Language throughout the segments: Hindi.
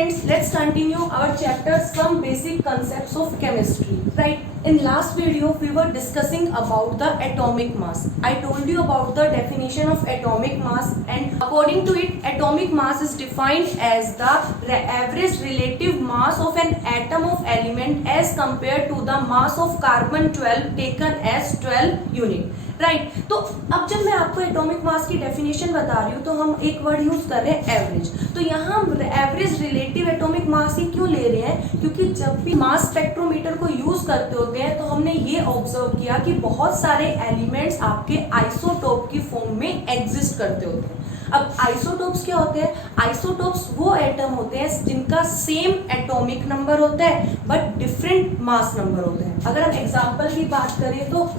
friends, let's continue our chapter Some Basic Concepts of Chemistry. Right, in last video we were discussing about the atomic mass. I told you about the definition of atomic mass, and according to it, atomic mass is defined as the average relative mass of an atom of element as compared to the mass of carbon 12 taken as 12 unit. Right तो अब जब मैं आपको एटॉमिक मास की डेफिनेशन बता रही हूँ तो हम एक वर्ड यूज कर रहे हैं एवरेज। तो यहाँ हम एवरेज रिलेटिव एटॉमिक मास ही क्यों ले रहे हैं, क्योंकि जब भी मास स्पेक्ट्रोमीटर को यूज करते होते हैं तो हमने ये ऑब्जर्व किया कि बहुत सारे एलिमेंट्स आपके आइसोटोप की फॉर्म में एग्जिस्ट करते होते हैं। अब आइसोटोप्स क्या होते हैं? आइसोटोप्स वो एटम होते हैं जिनका सेम एटॉमिक नंबर होता है बट डिफरेंट मास नंबर होते हैं। अगर हम एग्जांपल की बात करें तो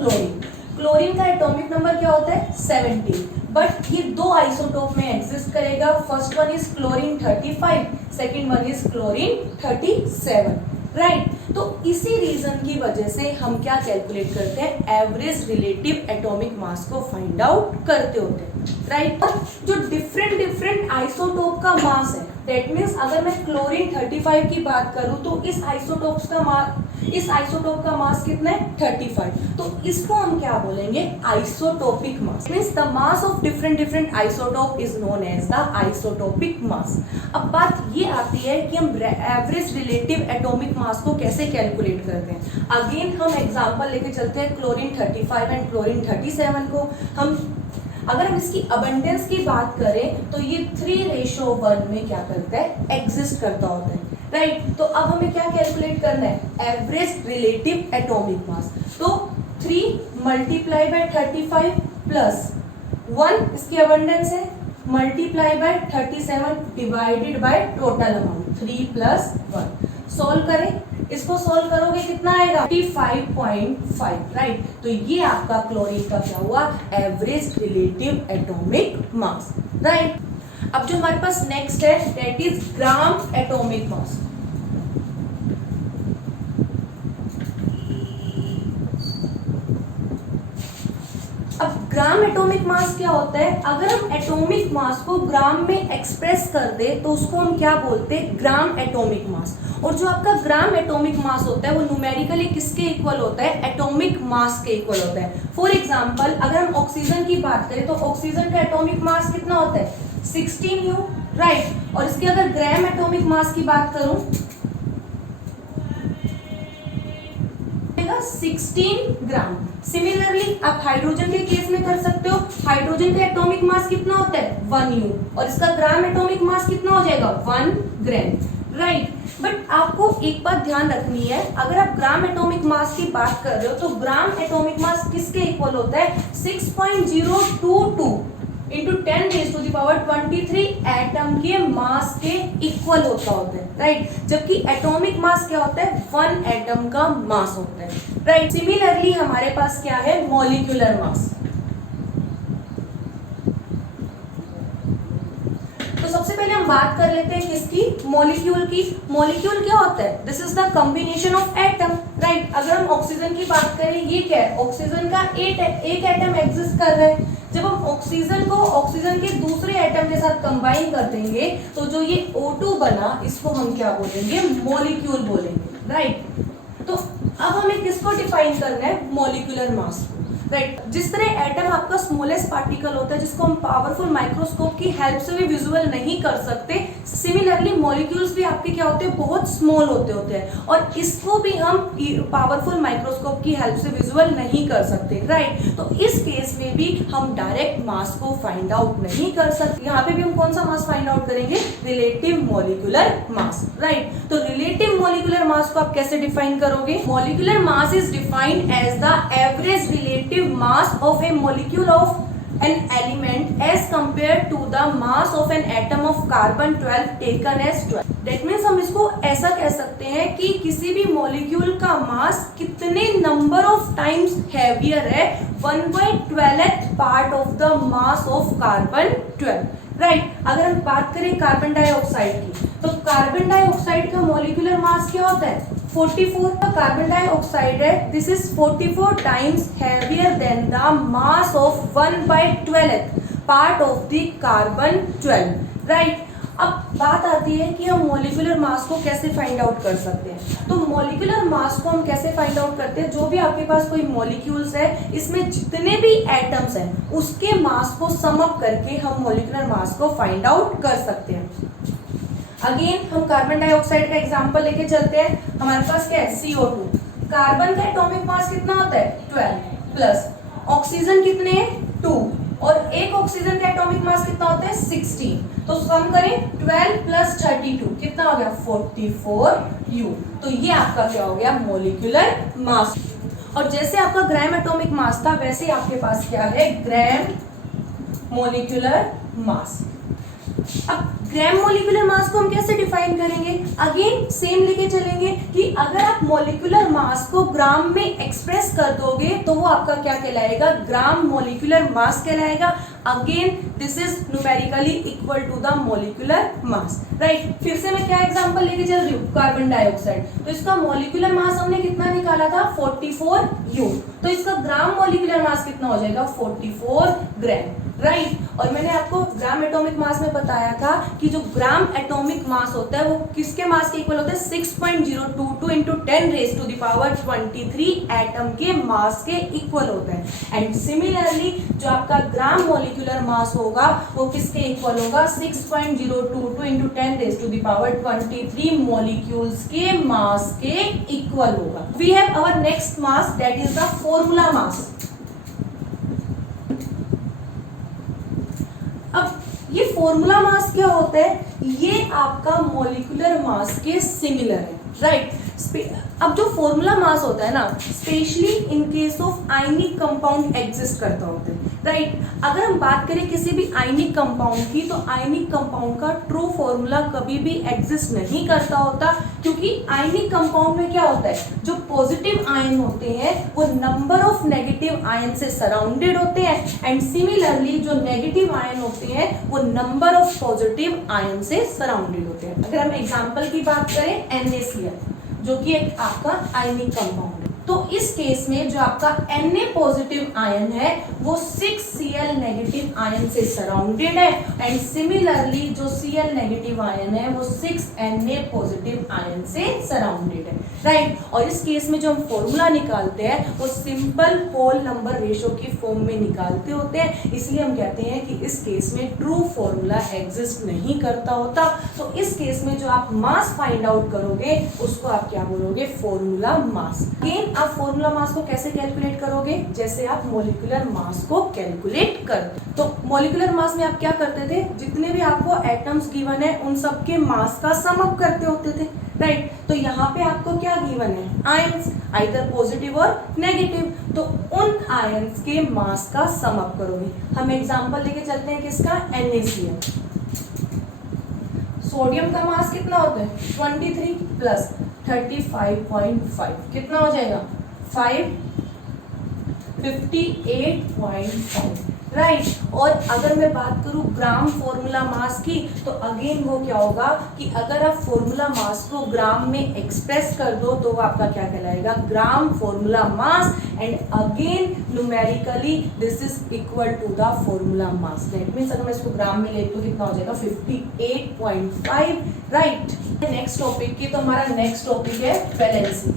क्लोरीन का एटॉमिक नंबर क्या होता है? 17, बट ये दो आइसोटोप में एग्जिस्ट करेगा। First one is chlorine 35, second one is chlorine 37, right. तो इसी रीजन की वजह से हम क्या कैलकुलेट करते हैं? एवरेज रिलेटिव एटॉमिक मास को फाइंड आउट करते होते हैं, राइट। और जो डिफरेंट आइसोटोप का मास है, दैट मीन्स अगर मैं क्लोरीन 35 की बात करूं तो इस आइसोटोप का मास कितना है? 35। तो इसको हम क्या बोलेंगे? Isotopic mass. Means the mass of different isotope is known as the isotopic mass. अब बात ये आती है कि हम एवरेज रिलेटिव एटॉमिक मास को कैसे कैलकुलेट करते हैं। अगेन हम एग्जांपल लेके चलते हैं क्लोरीन 35 एंड क्लोरीन 37 को। अगर हम इसकी अबंडेंस की बात करें तो ये 3:1 में क्या करता है? एग्जिस्ट करता होता है, राइट। तो अब हमें क्या कैलकुलेट करना है? Average relative atomic mass. तो 3 मल्टीप्लाई बाय 35 प्लस 1 इसकी अबंडेंस है, multiply by 37 divided by total amount 3 + 1। Solve करें, इसको सॉल्व करोगे कितना आएगा? 35.5, राइट। तो ये आपका क्लोरीन का क्या हुआ? Average relative atomic mass, right. अब जो हमारे पास नेक्स्ट है दैट इज ग्राम एटॉमिक मास। अब ग्राम एटॉमिक मास क्या होता है? अगर हम एटॉमिक मास को ग्राम में एक्सप्रेस कर दे तो उसको हम क्या बोलते हैं? ग्राम एटॉमिक मास। और जो आपका ग्राम एटॉमिक मास होता है वो न्यूमेरिकली किसके इक्वल होता है? एटॉमिक मास के इक्वल होता है। फॉर एग्जांपल अगर हम ऑक्सीजन की बात करें तो ऑक्सीजन का एटॉमिक मास कितना होता है? 16U, right. और इसके अगर ग्राम एटॉमिक मास की बात करूं 16 ग्राम। सिमिलरली आप हाइड्रोजन के केस में कर सकते हो। हाइड्रोजन का एटॉमिक मास कितना होता है? 1U, और इसका ग्राम एटॉमिक मास कितना हो जाएगा? 1 ग्राम, राइट। बट आपको एक बात ध्यान रखनी है, अगर आप ग्राम एटॉमिक मास की बात कर रहे हो तो ग्राम एटॉमिक मास किसके इक्वल होता है? 6.022 इंटू 10⁻23 एटम के मास के इक्वल होता है, राइट। जबकि एटॉमिक मास क्या होता है? 1 एटम का मास होता है, राइट। सिमिलरली हमारे पास क्या है? Molecular mass. तो सबसे पहले हम बात कर लेते हैं किसकी? मॉलिक्यूल की। मॉलिक्यूल क्या होता है? This is the combination of atom, right. अगर हम ऑक्सीजन की बात करें, ये क्या है? ऑक्सीजन का एक एटम एग्जिस्ट कर रहा है। जब हम ऑक्सीजन को ऑक्सीजन के दूसरे एटम के साथ कंबाइन कर देंगे तो जो ये O2 बना इसको हम क्या बोलेंगे? मॉलिक्यूल बोलेंगे, राइट। तो अब हमें किसको डिफाइन करना है? Molecular mass, right. जिस तरह एटम आपका स्मॉलेस्ट पार्टिकल होता है जिसको हम पावरफुल माइक्रोस्कोप की हेल्प से भी विजुअल नहीं कर सकते, सिमिलरली मॉलिक्यूल्स भी आपके क्या होते हैं? बहुत स्मॉल होते हैं और इसको भी हम पावरफुल माइक्रोस्कोप की हेल्प से विजुअल नहीं कर सकते, राइट। तो इस केस में भी हम डायरेक्ट मास को फाइंड आउट नहीं कर सकते। यहाँ पे भी हम कौन सा मास फाइंड आउट करेंगे? Relative molecular mass, right. तो रिलेटिव मॉलिक्यूलर मास को आप कैसे डिफाइन करोगे? Molecular mass is defined as the average relative mass of a molecule of an element as compared to the mass of an atom of carbon 12 taken as 12. That means हम इसको ऐसा कह सकते हैं कि किसी भी मॉलिक्यूल का मास कितने नंबर ऑफ टाइम्स हैवियर है? 1/12th part of the mass of carbon 12, right. अगर हम बात करें कार्बन डाइऑक्साइड की तो कार्बन डाइऑक्साइड का मॉलिक्यूलर मास क्या होता है? 44 का कार्बन डाइऑक्साइड है, this is 44 times heavier than the mass of 1/12th part of the carbon 12, right. अब बात आती है कि हम मॉलिक्यूलर मास को कैसे फाइंड आउट कर सकते हैं। तो मॉलिक्यूलर मास को हम कैसे फाइंड आउट करते हैं, जो भी आपके पास कोई मॉलिक्यूल्स है, इसमें जितने भी एटम्स हैं उसके मास को सम अप करके हम मॉलिक्यूलर मास को फाइंड आउट कर सकते हैं। अगेन हम कार्बन डाइऑक्साइड का एग्जांपल लेके चलते हैं। हमारे पास क्या है, CO2। कार्बन का एटॉमिक मास कितना होता है 12 प्लस ऑक्सीजन कितने हैं 2 और एक ऑक्सीजन का एटॉमिक मास कितना होता है 16। तो सम करें 12 प्लस 32 कितना हो गया 44U। तो ये आपका क्या हो गया मॉलिक्यूलर मास। और जैसे आपका ग्राम एटॉमिक मास था वैसे आपके पास क्या है ग्राम मॉलिक्यूलर मास। अब ग्राम मॉलिक्यूलर मास को हम कैसे डिफाइन करेंगे, अगेन सेम लेके चलेंगे कि अगर आप मॉलिक्यूलर मास को ग्राम में एक्सप्रेस कर दोगे तो वो आपका क्या कहलाएगा ग्राम मॉलिक्यूलर मास कहलाएगा। Again this is numerically equal to the molecular mass, right. फिर से मैं क्या एग्जांपल लेके चल रही हूँ, कार्बन डाइऑक्साइड। तो इसका मॉलिक्यूलर मास हमने कितना निकाला था 44U। तो इसका ग्राम मॉलिक्यूलर मास कितना हो जाएगा 44 ग्राम, राइट। और मैंने आपको ग्राम एटॉमिक मास में बताया था कि जो ग्राम एटॉमिक मास होता है वो किसके मास के इक्वल होता है 6.022 into 10 raise to the power 23 atom के मास के इक्वल होता है। एंड सिमिलरली जो आपका ग्राम मॉलिक्यूलर मास होगा वो किसके इक्वल होगा 6.022 into 10 raise to the power 23 molecules के मास के इक्वल होगा। We have our next mass that is the formula mass. अब ये फॉर्मूला मास क्या होता है, ये आपका मॉलिक्यूलर मास के सिमिलर है, राइट। अब जो फॉर्मूला मास होता है ना specially in case of ionic compound exist करता होता है, राइट। अगर हम बात करें किसी भी आयनिक कंपाउंड की तो आयनिक कंपाउंड का ट्रू फॉर्मूला कभी भी एग्जिस्ट नहीं करता होता, क्योंकि आयनिक कंपाउंड में क्या होता है जो पॉजिटिव आयन होते हैं वो नंबर ऑफ नेगेटिव आयन से सराउंडेड होते हैं एंड सिमिलरली जो नेगेटिव आयन होते हैं वो नंबर ऑफ पॉजिटिव आयन से सराउंडेड होते हैं। अगर हम एग्जाम्पल की बात करें NaCl जो कि एक आपका आयनिक कंपाउंड है, तो इस केस में जो आपका Na पॉजिटिव आयन है वो 6Cl नेगेटिव आयन से सराउंडेड है एंड सिमिलरली जो Cl नेगेटिव आयन है वो 6Na पॉजिटिव आयन से सराउंडेड है, राइट। और इस केस में जो हम फॉर्मूला निकालते हैं वो सिंपल होल नंबर रेशो की फॉर्म में निकालते होते हैं, इसलिए हम कहते हैं कि इस केस में ट्रू फॉर्मूला एग्जिस्ट नहीं करता होता। तो इस केस में जो आप मास फाइंड आउट करोगे उसको आप क्या बोलोगे फॉर्मूला मास। अगेन आप फॉर्मूला मास को कैसे कैलकुलेट करोगे, जैसे आप मॉलिक्यूलर मास को कैलकुलेट कर। तो मॉलिक्यूलर मास में आप क्या करते थे, जितने भी आपको एटम्स गिवन है उन सब के मास का सम अप करते होते थे, राइट। तो यहाँ पे आपको क्या गिवन है आयंस, आइदर पॉजिटिव और नेगेटिव, तो उन आयंस के मास का सम अप करोगे। हम एग्जांपल लेके चलते हैं किसका NaCl। सोडियम का मास कितना होता है 23 प्लस 35.5 कितना हो जाएगा 58.5, राइट। और अगर मैं बात करूं ग्राम फॉर्मूला मास की तो अगेन वो क्या होगा कि अगर आप फॉर्मूला मास को ग्राम में एक्सप्रेस कर दो तो वो आपका क्या कहलाएगा gram formula mass and again numerically this is equal to the formula mass. That means अगर मैं इसको ग्राम में ले तो कितना हो जाएगा 58.5, राइट। नेक्स्ट टॉपिक की तो हमारा नेक्स्ट टॉपिक है वैलेंसी।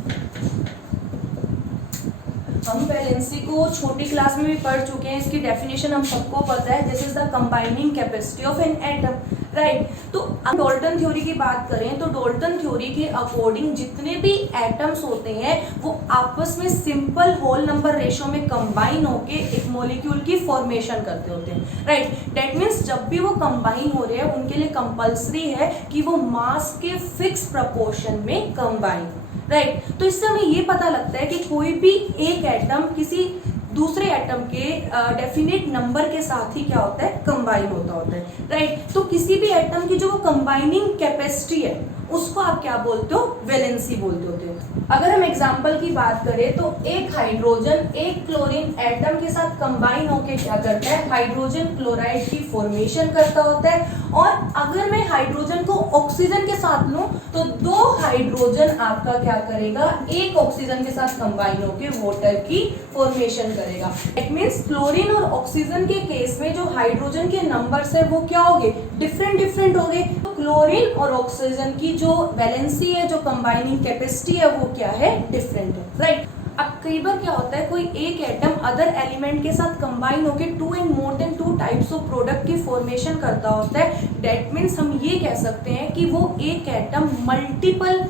हम वैलेंसी को छोटी क्लास में भी पढ़ चुके हैं, इसकी डेफिनेशन हम सबको पता है, this is the combining capacity of an atom, right. तो अब डाल्टन थ्योरी की बात करें तो डाल्टन थ्योरी के अकॉर्डिंग जितने भी एटम्स होते हैं वो आपस में सिंपल होल नंबर रेशो में कंबाइन होके एक मॉलिक्यूल की फॉर्मेशन करते होते हैं, राइट। दैट मीन्स जब भी वो कंबाइन हो रहे हैं उनके लिए कंपल्सरी है कि वो मास के फिक्स प्रपोर्शन में कंबाइन, राइट। तो इससे हमें ये पता लगता है कि कोई भी एक एटम किसी दूसरे एटम के डेफिनेट नंबर के साथ ही क्या होता है कंबाइन होता है, राइट। तो किसी भी एटम की जो कंबाइनिंग कैपेसिटी है उसको आप क्या बोलते हो वैलेंसी बोलते होते हो। अगर हम एग्जांपल की बात करें तो एक हाइड्रोजन एक क्लोरीन एटम के साथ कंबाइन होकर क्या करता है हाइड्रोजन क्लोराइड की फॉर्मेशन करता होता है। और अगर मैं हाइड्रोजन को ऑक्सीजन के साथ लूं तो दो हाइड्रोजन आपका क्या करेगा एक ऑक्सीजन के साथ कंबाइन होकर वाटर की फॉर्मेशन करेगा। इट मींस क्लोरीन और ऑक्सीजन के केस में जो हाइड्रोजन के नंबर्स है वो क्या होंगे डिफरेंट डिफरेंट होंगे। तो क्लोरीन और ऑक्सीजन की जो वैलेंसी है, जो कंबाइनिंग कैपेसिटी है, वो क्या है, डिफरेंट है, राइट। अब कई बार क्या होता है, कोई एक एटम अदर एलिमेंट के साथ कंबाइन होकर 2 and more than 2 types of product की फॉर्मेशन करता होता है। दैट मीन्स हम ये कह सकते हैं कि वो एक एटम मल्टीपल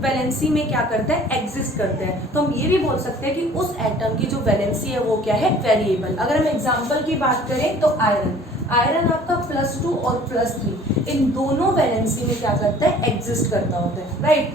वैलेंसी में क्या करता है, एग्जिस्ट करता है। तो हम ये भी बोल सकते हैं कि उस एटम की जो वैलेंसी है वो क्या है, वेरिएबल। अगर हम एग्जांपल की बात करें तो आयरन आपका +2 और +3 इन दोनों वैलेंसी में क्या करता है, एग्जिस्ट करता होता है, राइट।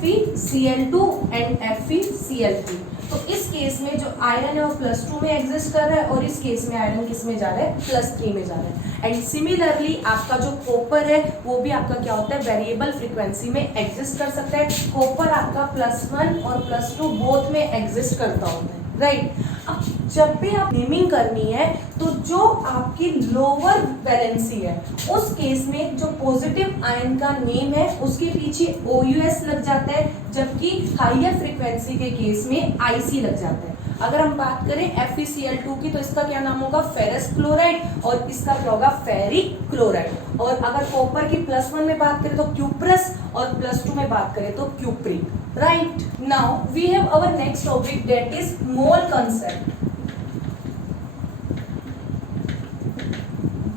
FeCl2 and FeCl3। तो इस केस में जो आयरन है वो +2 में एग्जिस्ट कर रहा है और इस केस में आयरन किस में जा रहा है, +3 में जा रहा है। एंड सिमिलरली आपका जो कॉपर है वो भी आपका क्या होता है, वेरिएबल फ्रीक्वेंसी में एग्जिस्ट कर सकता है। कॉपर आपका +1 और +2 बोथ में एग्जिस्ट करता होता है, राइट। अब जब भी आप नेमिंग करनी है तो जो आपकी लोअर वैलेंसी है उस केस में जो पॉजिटिव आयन का नेम है उसके पीछे OUS लग जाता है, जबकि हायर फ्रीक्वेंसी के केस में IC लग जाता है। अगर हम बात करें FeCl2 की तो इसका क्या नाम होगा, फेरस क्लोराइड, और इसका क्या होगा, फेरिक क्लोराइड। और अगर कॉपर की +1 में बात करें तो क्यूप्रस और +2 में बात करें तो cupric, right. Now we have our next topic that is mole concept.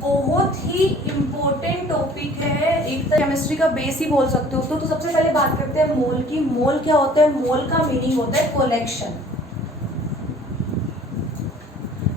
बहुत ही इंपॉर्टेंट टॉपिक है, एक तो केमिस्ट्री का बेस ही बोल सकते हो। तो सबसे पहले बात करते हैं मोल की। मोल क्या होता है, मोल का मीनिंग होता है कलेक्शन,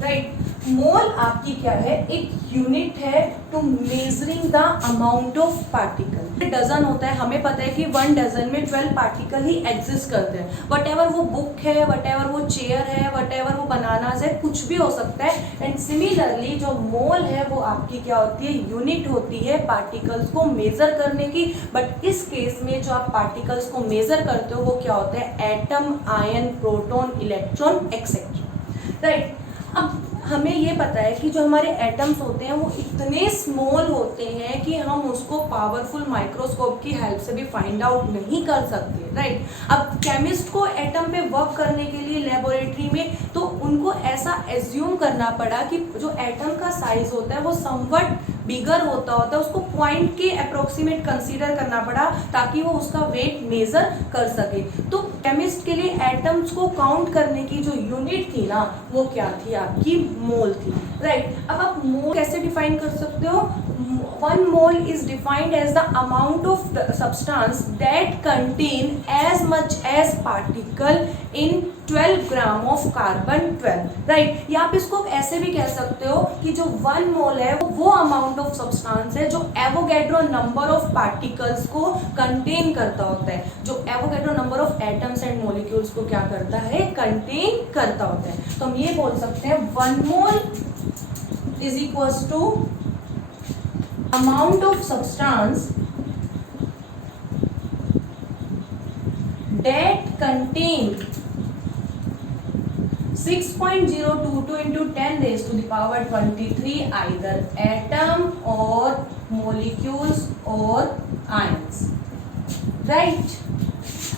राइट। मोल आपकी क्या है, एक यूनिट है to measuring the amount of particle. Dozen होता है, हमें पता है कि 1 डजन में 12 पार्टिकल ही एग्जिस्ट करते हैं। वट एवर वो बुक है, वट एवर वो चेयर है, वट एवर वो बनानास है, कुछ भी हो सकता है। एंड सिमिलरली जो मोल है वो आपकी क्या होती है, यूनिट होती है पार्टिकल्स को मेजर करने की। बट इस केस में जो आप पार्टिकल्स को मेजर करते हो वो क्या होता है, atom, ion, proton, electron etcetera, right. अब हमें ये पता है कि जो हमारे एटम्स होते हैं वो इतने स्मॉल होते हैं कि हम उसको पावरफुल माइक्रोस्कोप की हेल्प से भी फाइंड आउट नहीं कर सकते, राइट। अब केमिस्ट को एटम पे वर्क करने के लिए लेबोरेटरी में तो उनको ऐसा एज्यूम करना पड़ा कि जो एटम का साइज होता है वो समवट बिगर होता है, उसको पॉइंट के अप्रोक्सीमेट कंसीडर करना पड़ा ताकि वो उसका वेट मेजर कर सके। तो केमिस्ट के लिए एटम्स को काउंट करने की जो यूनिट थी ना वो क्या थी, आपकी मोल थी, राइट। अब आप मोल कैसे डिफाइन कर सकते हो, 1 mole is defined as the amount of substance that contain as much as particle in 12 gram of carbon 12, right. या आप इसको ऐसे भी कह सकते हो कि जो 1 मोल है वो अमाउंट ऑफ सब्सटेंस है जो एवोगैड्रो नंबर ऑफ पार्टिकल्स को कंटेन करता होता है, जो Avogadro number of atoms and molecules को क्या करता है, कंटेन करता होता है। तो हम ये बोल सकते हैं 1 mole is equals to amount of substance that contain 6.022 into 10 raised to the power 23 either atom or molecules or ions, right।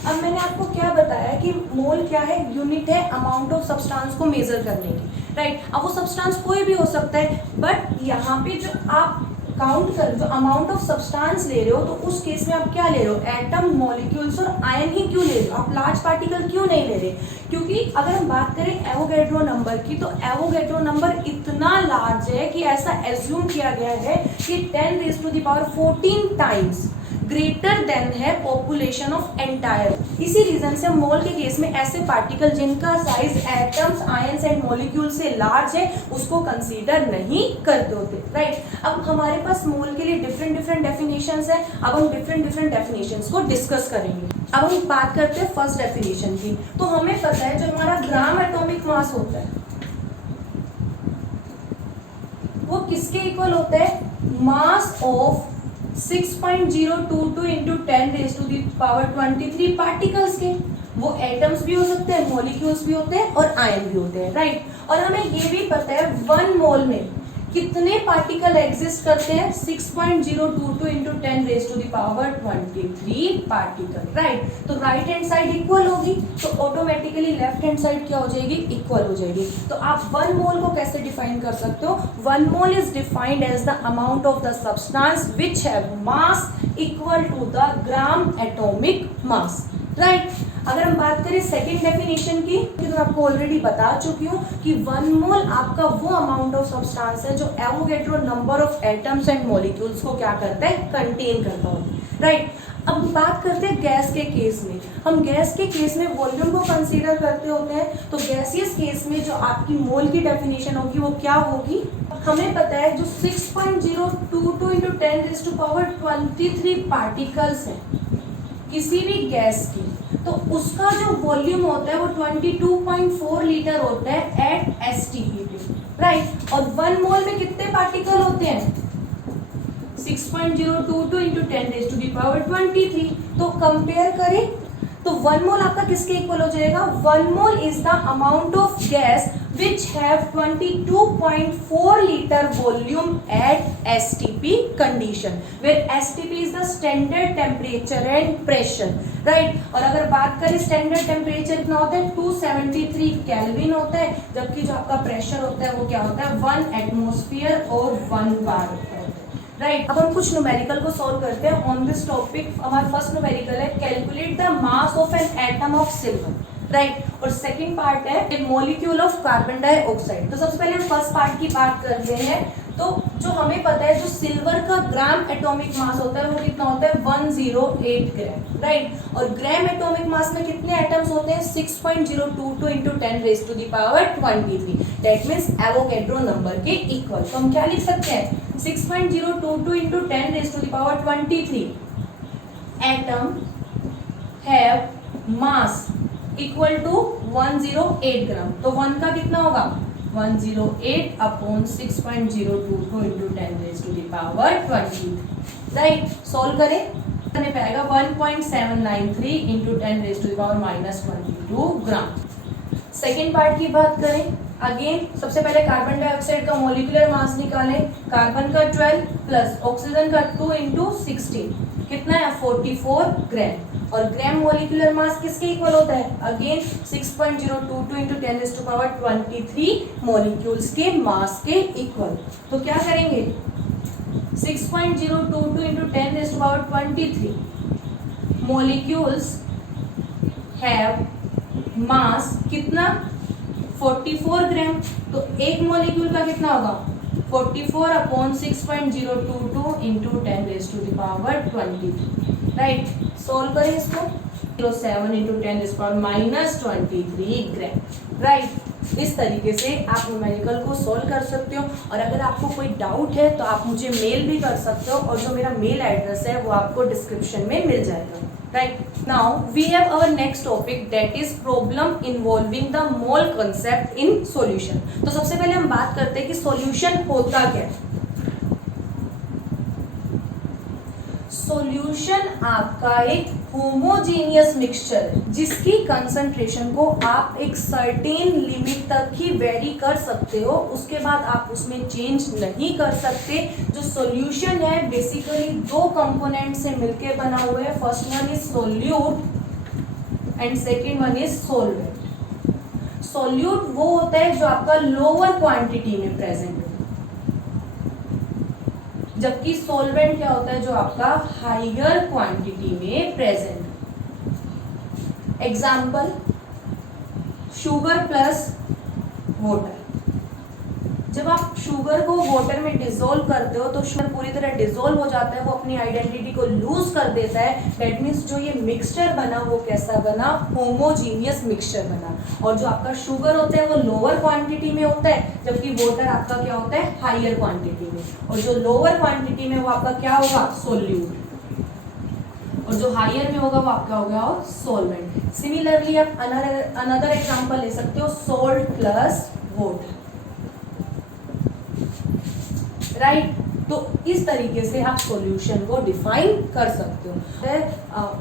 अब मैंने आपको क्या बताया कि मोल क्या है, यूनिट है अमाउंट ऑफ सब्सटेंस को मेजर करने की, राइट। अब वो सब्सटेंस कोई भी हो सकता है, बट यहाँ पे जो आप काउंट कर, जो अमाउंट ऑफ सब्सटेंस ले रहे हो तो उस केस में आप क्या ले रहे हो, एटम, मॉलिक्यूल्स और आयन ही क्यों ले रहे हो, आप लार्ज पार्टिकल क्यों नहीं ले रहे। क्योंकि अगर हम बात करें एवोगैड्रो नंबर की तो एवोगैड्रो नंबर इतना लार्ज है कि ऐसा एज्यूम किया गया है कि 10 raise to the power 14 times greater than है पॉपुलेशन ऑफ एंटायर। इसी रीजन से मोल के केस में ऐसे पार्टिकल जिनका size atoms, ions and molecule से लार्ज है उसको कंसीडर नहीं करते होते, राइट। अब हमारे पास मोल के लिए डिफरेंट डेफिनेशंस है। अब हम डिफरेंट डेफिनेशंस को डिस्कस करेंगे। अब हम बात करते हैं फर्स्ट डेफिनेशन की। तो हमें पता है जो हमारा ग्राम एटॉमिक मास होता है वो किसके इक्वल होता है, mass of 6.022 into 10 raised to the power 23 particles के। वो एटम्स भी हो सकते हैं, मॉलिक्यूल्स भी होते हैं और आयन भी होते हैं, राइट। और हमें ये भी पता है 1 मोल में कितने पार्टिकल एग्जिस्ट करते हैं? 6.022 into 10 raise to the power 23 particle, right. तो राइट हैंड साइड इक्वल होगी तो ऑटोमेटिकली लेफ्ट हैंड साइड क्या हो जाएगी? इक्वल हो जाएगी। तो आप 1 मोल को कैसे डिफाइन कर सकते हो? 1 mole is defined as the amount of the substance which have mass equal to the gram atomic mass, right. अगर हम बात करें सेकेंड डेफिनेशन की, तो आपको ऑलरेडी बता चुकी हूँ कि 1 मोल आपका वो अमाउंट ऑफ सब्सटेंस है जो Avogadro number of atoms and molecules को क्या करता है? कंटेन करता है, राइट। अब बात करते हैं गैस के केस में। हम गैस के केस में वॉल्यूम को कंसीडर करते होते हैं, तो गैसियस केस में जो आपकी मोल की डेफिनेशन होगी वो क्या होगी? हमें पता है जो 6.022 इंटू 10 रेज़ टू पावर 23 पार्टिकल्स हैं किसी भी गैस की, तो उसका जो वॉल्यूम होता है वो 22.4 लीटर होता है एट एसटीपी पे, राइट। और 1 मोल में कितने पार्टिकल होते हैं? 6.022 into 10 raise to the power 23। तो कंपेयर करें तो 1 मोल आपका किसके इक्वल हो जाएगा? 1 mole is the amount of gas which have 22.4 liter volume at STP condition, where STP is the standard temperature and pressure, right। और अगर बात करें स्टैंडर्ड टेम्परेचर कितना होता है? 273 केल्विन होता है, जबकि जो आपका प्रेशर होता है वो क्या होता है? 1 एटमॉस्फेयर और 1 बार होता है, राइट। अब हम कुछ न्यूमेरिकल को सॉल्व करते हैं ऑन दिस टॉपिक। हमारा फर्स्ट न्यूमेरिकल है calculate the mass of an atom of silver, right. और सेकंड पार्ट है मॉलिक्यूल ऑफ कार्बन डाइऑक्साइड। तो सबसे पहले हम फर्स्ट पार्ट की बात करते हैं। तो जो हमें पता है जो सिल्वर का ग्राम एटॉमिक मास होता है वो कितना होता है? 108 ग्राम, राइट। और ग्राम एटॉमिक मास में कितने एटम्स होते हैं? 6.022 into 10 raise to the power 23। That means Avogadro number के इक्वल। तो हम क्या लिख सकते हैं? 6.022 into 10 raise to the power 23 atom have mass equal to 108 gram. तो 1 का कितना होगा? 108 upon 6.022 into 10 raise to the power 23, right. Solve करें करने पे आएगा 1.793 into 10 raise to the power -22 gram. Second part की बात करें, अगेन सबसे पहले कार्बन डाइऑक्साइड का मॉलिक्यूलर मास निकालें। कार्बन का 12 प्लस ऑक्सीजन का 2 इंटू 16 कितना है? 44 ग्राम। और ग्राम मॉलिक्यूलर मास किसके इक्वल होता है? Again 6.022 into 10 raise to power 23 molecules के मास के इक्वल। तो क्या करेंगे? 6.022 into 10 raise to power 23 molecules have mass कितना? 44 ग्राम। तो एक मॉलिक्यूल का कितना होगा? 44 upon 6.022 into 10 raise to the power 23, right. Solve करें इसको। 07 into 10 raise to power -23 gram, right. इस तरीके से आप न्यूमेरिकल को सॉल्व कर सकते हो। और अगर आपको कोई डाउट है तो आप मुझे मेल भी कर सकते हो, और जो मेरा मेल एड्रेस है वो आपको डिस्क्रिप्शन में मिल जाएगा, right। Now we have our next topic, that is problem involving the mole concept in solution। तो सबसे पहले हम बात करते हैं कि solution होता क्या है। सॉल्यूशन आपका एक होमोजेनियस मिक्सचर है जिसकी कंसंट्रेशन को आप एक सर्टेन लिमिट तक ही वेरी कर सकते हो, उसके बाद आप उसमें चेंज नहीं कर सकते। जो सॉल्यूशन है बेसिकली 2 कंपोनेंट से मिलके बना हुआ है। First one is solute and second one is solvent. Solute वो होता है जो आपका लोअर क्वांटिटी में प्रेजेंट है, जबकि सॉल्वेंट क्या होता है? जो आपका हायर क्वांटिटी में प्रेजेंट है। Example, sugar plus water. जब आप शुगर को वाटर में डिसॉल्व करते हो तो शुगर पूरी तरह डिसॉल्व हो जाता है, वो अपनी आइडेंटिटी को लूज कर देता है। दैट मीन्स जो ये मिक्सचर बना वो कैसा बना? होमोजीनियस मिक्सचर बना। और जो आपका शुगर होता है वो लोअर क्वांटिटी में होता है, जबकि वाटर आपका क्या होता है? हायर क्वांटिटी में। और जो लोअर क्वांटिटी में वो आपका क्या होगा? सोल्यूट। और जो हायर में होगा वो आपका हो गया सॉल्वेंट। सिमिलरली आप अनदर एग्जांपल ले सकते हो, सोल्ट प्लस वाटर, राइट। तो इस तरीके से आप सॉल्यूशन को डिफाइन कर सकते हो।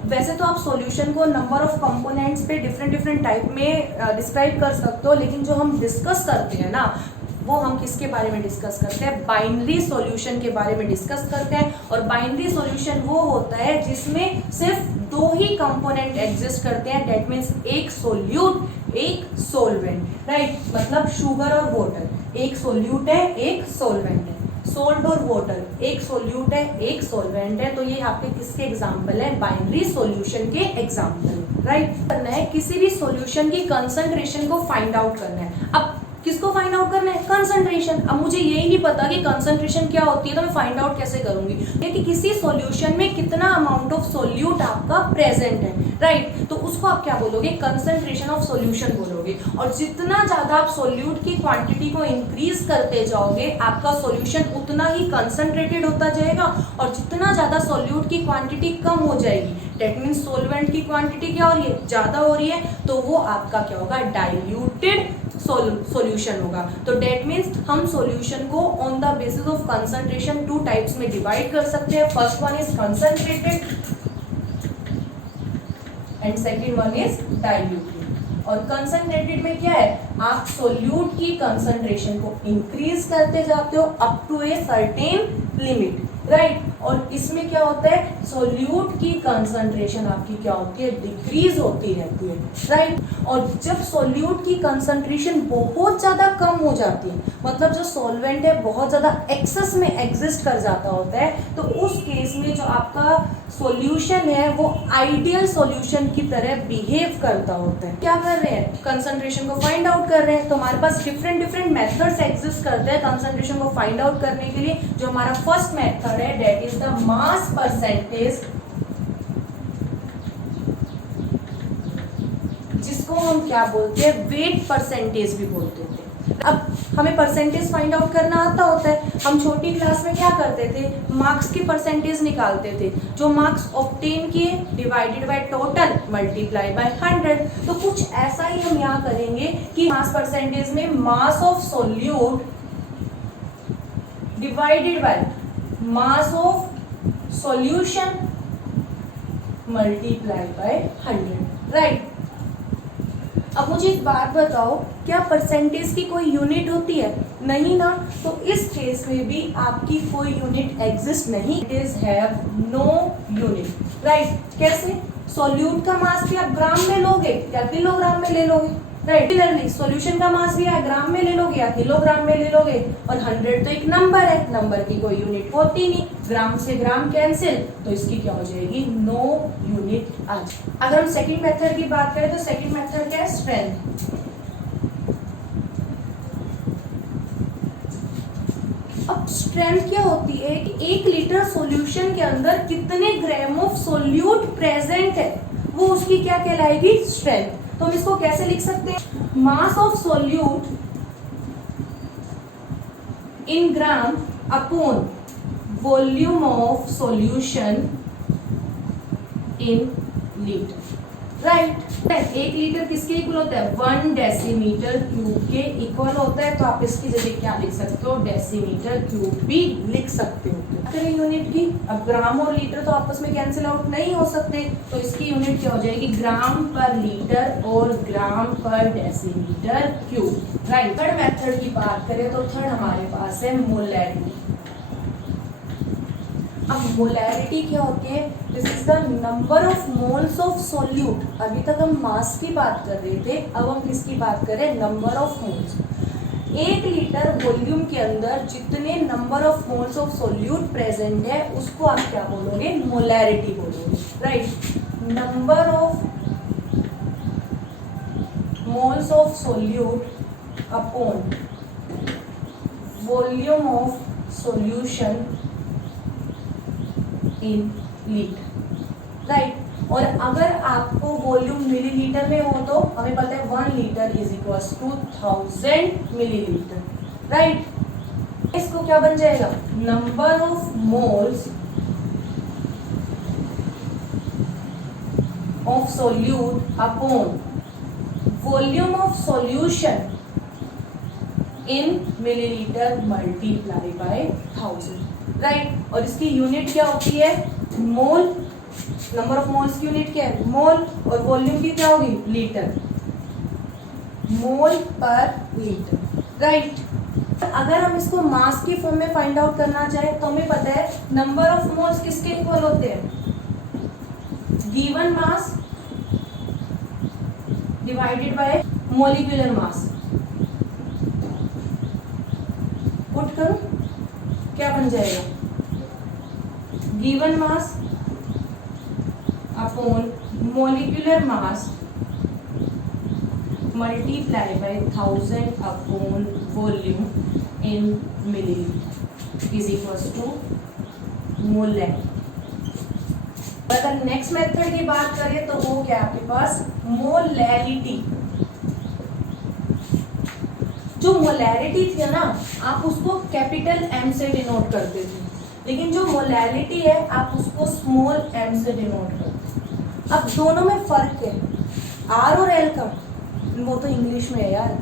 वैसे तो आप सॉल्यूशन को नंबर ऑफ कंपोनेंट्स पे डिफरेंट टाइप में डिस्क्राइब कर सकते हो, लेकिन जो हम डिस्कस करते हैं ना वो हम किसके बारे में डिस्कस करते हैं, बाइनरी सॉल्यूशन के बारे में डिस्कस करते हैं। और बाइनरी सॉल्यूशन वो होता है जिसमें सिर्फ दो ही कंपोनेंट एग्जिस्ट करते हैं, दैट मीन्स एक सोल्यूट एक सोलवेंट, राइट। मतलब शुगर और वाटर, एक सोल्यूट है एक सोलवेंट है, सोल्ट और वाटर, एक सोल्यूट है एक सोलवेंट है। तो ये आपके किसके एग्जाम्पल है, बाइनरी सॉल्यूशन के एग्जाम्पल, राइट। करना है किसी भी सॉल्यूशन की कंसंट्रेशन को फाइंड आउट करना है। अब किसको फाइंड आउट करना है, कंसंट्रेशन। अब मुझे यही नहीं पता कि कंसंट्रेशन क्या होती है, तो मैं फाइंड आउट कैसे करूंगी, कि किसी सॉल्यूशन में कितना अमाउंट ऑफ सोल्यूट आपका प्रेजेंट है, राइट। तो उसको आप क्या बोलोगे, कंसंट्रेशन ऑफ सॉल्यूशन बोलोगे। और जितना ज्यादा आप सोल्यूट की क्वांटिटी को इंक्रीज करते जाओगे, आपका सॉल्यूशन उतना ही कंसंट्रेटेड होता जाएगा। और जितना ज्यादा सोल्यूट की क्वांटिटी कम हो जाएगी, दैट मीन्स सोलवेंट की क्वांटिटी क्या हो रही है, ज्यादा हो रही है, तो वो आपका क्या होगा, डाइल्यूटेड सॉल्यूशन होगा। तो दैट मीन्स हम सॉल्यूशन को on the basis of concentration two types में डिवाइड कर सकते हैं। First one is concentrated and second one is diluted. और कंसंट्रेटेड में क्या है, आप सोल्यूट की कंसंट्रेशन को इंक्रीज करते जाते हो up to a certain limit, right. और इसमें क्या होता है, सोल्यूट की कंसंट्रेशन आपकी क्या होती है, डिक्रीज होती रहती है, राइट। और जब सोल्यूट की कंसंट्रेशन बहुत ज्यादा कम हो जाती है, मतलब जो सॉल्वेंट है बहुत ज्यादा एक्सेस में एग्जिस्ट कर जाता होता है, तो उस केस में जो आपका सॉल्यूशन है वो आइडियल सॉल्यूशन की तरह बिहेव करता होता है। क्या कर रहे हैं, कंसंट्रेशन को फाइंड आउट कर रहे हैं। तो हमारे पास डिफरेंट मेथड्स एग्जिस्ट करते हैं कंसंट्रेशन को फाइंड आउट करने के लिए। जो हमारा फर्स्ट मेथड है that is the mass percentage, जिसको हम क्या बोलते हैं, वेट परसेंटेज भी बोलते थे। अब हमें परसेंटेज फाइंड आउट करना आता होता है। हम छोटी क्लास में क्या करते थे, मार्क्स की परसेंटेज निकालते थे। जो मार्क्स ऑब्टेन किए divided by total multiply by 100। तो कुछ ऐसा ही हम यहाँ करेंगे कि मास परसेंटेज में mass of solute divided by mass of solution multiply by 100, right. अब मुझे एक बात बताओ, क्या परसेंटेज की कोई यूनिट होती है, नहीं ना। तो इस केस में भी आपकी कोई यूनिट एग्जिस्ट नहीं, it is have no unit, right. कैसे, सॉल्यूट का मास भी आप ग्राम में लोगे या किलोग्राम में ले लोगे, राइट। सिमिलरली सॉल्यूशन का मास भी आप ग्राम में ले लोगे या किलोग्राम में ले लोगे। और 100 तो एक नंबर है, नंबर की कोई यूनिट होती नहीं, ग्राम से ग्राम कैंसिल, तो इसकी क्या हो जाएगी, नो यूनिट आज। अगर हम सेकंड मेथड की बात करें तो सेकंड मेथड क्या है, स्ट्रेंथ। अब स्ट्रेंथ क्या होती है कि 1 लीटर सॉल्यूशन के अंदर कितने ग्राम ऑफ सोल्यूट प्रेजेंट है, वो उसकी क्या कहलाएगी, स्ट्रेंथ। तो हम इसको कैसे लिख सकते हैं, mass of solute in gram upon volume of solution in litre, right. 1 litre किसके इक्वल होता है, 1 डेसीमीटर क्यूब के इक्वल होता है। तो आप इसकी जगह क्या लिख सकते हो, डेसीमीटर क्यूब भी लिख सकते हो। करें यूनिट की, अब ग्राम और लीटर तो आपस में कैंसिल आउट नहीं हो सकते, तो इसकी यूनिट क्या हो जाएगी, ग्राम पर लीटर और ग्राम पर decimetre cube, right. Third method की बात करें तो थर्ड हमारे पास है मोलैरिटी। अब मोलैरिटी क्या होती है, this is the number of moles of solute. अभी तक हम मास की बात कर रहे थे, अब हम किसकी बात कर रहे हैं, number of moles. 1 litre volume के अंदर जितने number of moles of solute present है उसको आप क्या बोलोगे, मोलैरिटी बोलोगे, right. Number of moles of solute upon volume of solution in litre, right. और अगर आपको वॉल्यूम मिलीलीटर में हो तो हमें पता है 1 litre is equal to 1000 millilitre, right. इसको क्या बन जाएगा, number of moles of solute upon volume of solution in millilitre multiply by 1000, right. और इसकी यूनिट क्या होती है, मोल। नंबर ऑफ मोल्स की यूनिट क्या है, मोल। और वॉल्यूम की क्या होगी, लीटर, मोल पर लीटर, राइट। अगर हम इसको मास की फॉर्म में फाइंड आउट करना चाहे तो हमें पता है नंबर ऑफ मोल्स किसके इक्वल होते हैं, given mass divided by molecular mass. Put करूं, क्या बन जाएगा, given mass upon molecular mass multiply by 1000 upon volume in millilitre is equals to molar. अगर नेक्स्ट मेथड की बात करें तो वो क्या है आपके पास, मोलैरिटी। जो मोलैरिटी थी ना, आप उसको कैपिटल एम से डिनोट करते थे, लेकिन जो मोलैरिटी है आप उसको स्मॉल एम से डिनोट करते। अब दोनों में फर्क है, आर और एल का, वो तो इंग्लिश में है यार,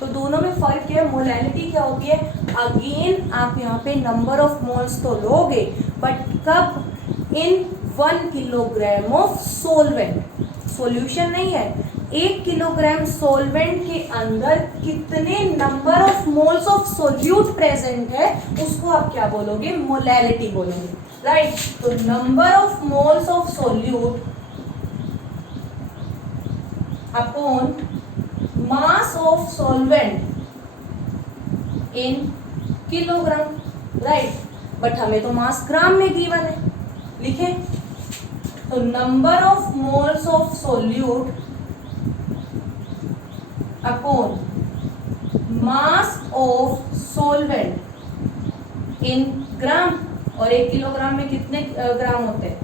तो दोनों में फर्क है। मोलैरिटी क्या होती है, अगेन आप यहाँ पे नंबर ऑफ मोल्स तो लोगे, बट कब, in 1 kilogram of solvent. Solution नहीं है, 1 किलोग्राम सोलवेंट के अंदर कितने number of moles of solute present है, उसको आप क्या बोलोगे, मोलैरिटी बोलोगे, राइट। तो number of moles of solute upon mass of solvent in kilogram, right. But हमें तो मास ग्राम में गिवन है, लिखे तो number of moles of solute upon mass of solvent in gram, और 1 किलोग्राम में कितने ग्राम होते हैं,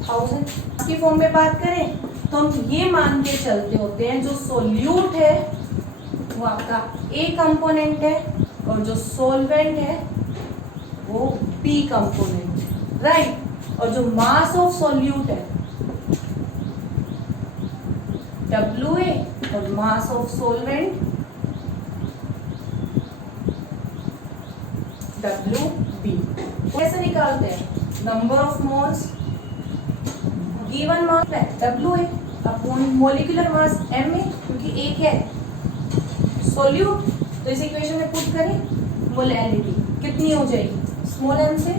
1000। की फॉर्म में बात करें तो हम ये मान के चलते होते हैं जो सोल्यूट है वो आपका ए कंपोनेंट है और जो सोलवेंट है वो बी कंपोनेंट है, राइट। और जो मास ऑफ सोल्यूट है WA और मास ऑफ सोलवेंट WB। कैसे निकालते हैं, number of moles given mass WA upon molecular mass MA, क्योंकि एक है सोल्यूट, तो इस इक्वेशन में पुट करें, मोलैरिटी कितनी हो जाएगी, स्मॉल m से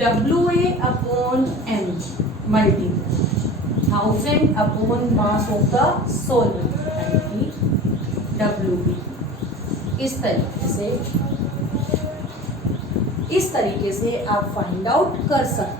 WA upon M multi 1000 upon mass of the सोल्वेंट WB। इस तरीके से आप फाइंड आउट कर सकते हैं।